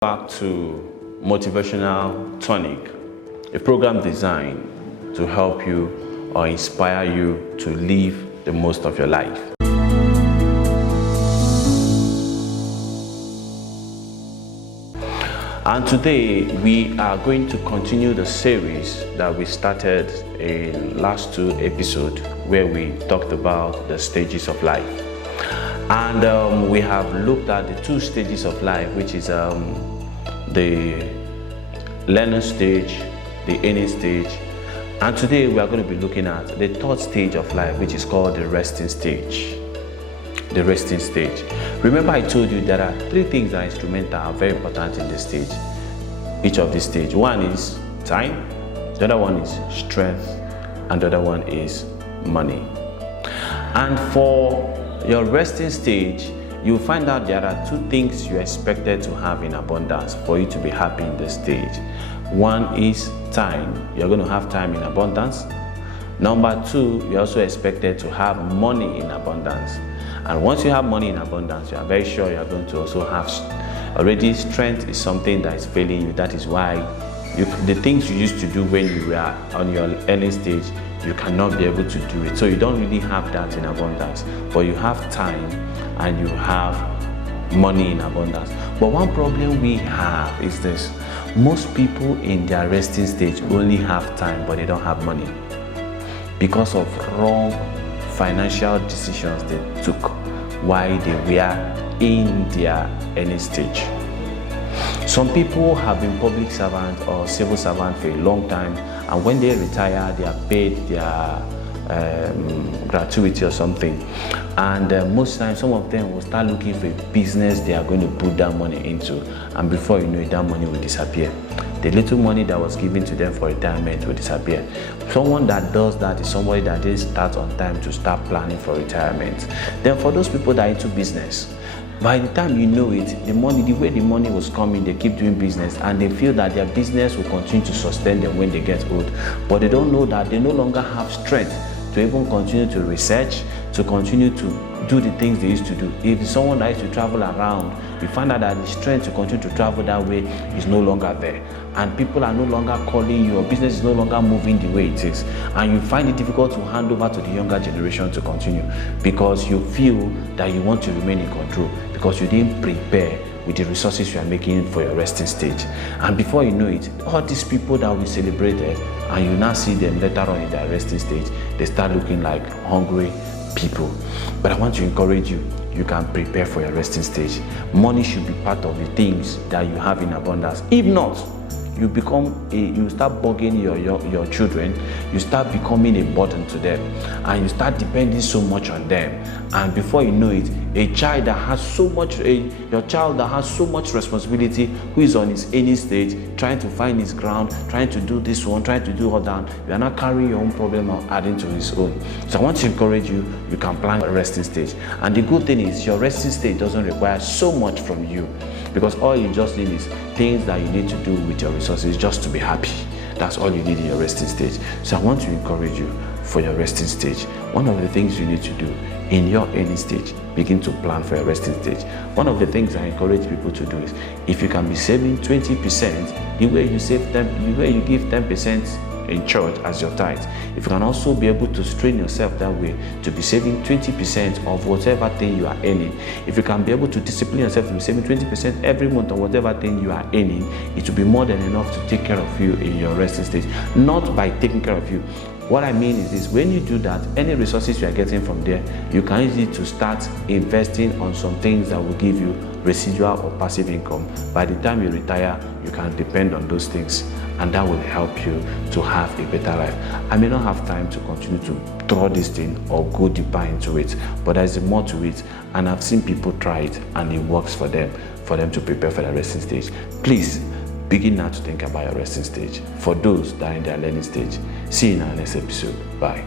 Back to Motivational Tonic, a program designed to help you or inspire you to live the most of your life. And today we are going to continue the series that we started in last two episodes where we talked about the stages of life. And we have looked at the two stages of life, which is the learning stage, the earning stage. And today we are going to be looking at the third stage of life, which is called the resting stage. The resting stage. Remember, I told you there are three things that are instrumental are very important in this stage. Each of these stages. One is time, the other one is strength, and the other one is money. And for your resting stage, you'll find out there are two things you're expected to have in abundance for you to be happy in this stage. One is time. You're going to have time in abundance. Number two, you're also expected to have money in abundance. And once you have money in abundance, you are very sure you're going to also have already strength is something that is failing you. That is why the things you used to do when you were on your early stage, you cannot be able to do it. So you don't really have that in abundance, but you have time and you have money in abundance. But one problem we have is this: most people in their resting stage only have time, but they don't have money because of wrong financial decisions they took while they were in their early stage. Some people have been public servants or civil servants for a long time, and when they retire, they are paid their gratuity or something. And most times, some of them will start looking for a business they are going to put that money into, and before you know it, that money will disappear. The little money that was given to them for retirement will disappear. Someone that does that is somebody that didn't start on time to start planning for retirement. Then for those people that are into business, by the time you know it, the way the money was coming, they keep doing business and they feel that their business will continue to sustain them when they get old. But they don't know that they no longer have strength to even continue to research, to continue to do the things they used to do. If it's someone that used to travel around, you find out that the strength to continue to travel that way is no longer there. And people are no longer calling you, your business is no longer moving the way it is. And you find it difficult to hand over to the younger generation to continue because you feel that you want to remain in control because you didn't prepare with the resources you are making for your resting stage. And before you know it, all these people that we celebrated, and you now see them later on in their resting stage, they start looking like hungry people. But I want to encourage you, you can prepare for your resting stage. Money should be part of the things that you have in abundance. If not, you start bugging your children, you start becoming a burden to them, and you start depending so much on them. And before you know it, your child that has so much responsibility, who is on his early stage, trying to find his ground, trying to do this one, trying to do all that, you are not carrying your own problem or adding to his own. So I want to encourage you, you can plan a resting stage. And the good thing is your resting stage doesn't require so much from you, because all you just need is things that you need to do with your resources just to be happy. That's all you need in your resting stage. So I want to encourage you for your resting stage. One of the things you need to do in your early stage, begin to plan for your resting stage. One of the things I encourage people to do is, if you can be saving 20%, the way you give 10% in church as your tithe, if you can also be able to strain yourself that way to be saving 20% of whatever thing you are earning, if you can be able to discipline yourself to be saving 20% every month on whatever thing you are earning, it will be more than enough to take care of you in your resting stage. Not by taking care of you. What I mean is this: when you do that, any resources you are getting from there, you can use it to start investing on some things that will give you residual or passive income. By the time you retire, you can depend on those things, and that will help you to have a better life. I may not have time to continue to draw this thing or go deeper into it, but there's more to it, and I've seen people try it and it works for them to prepare for the resting stage. Please begin now to think about your resting stage for those that are in their learning stage. See you in our next episode. Bye.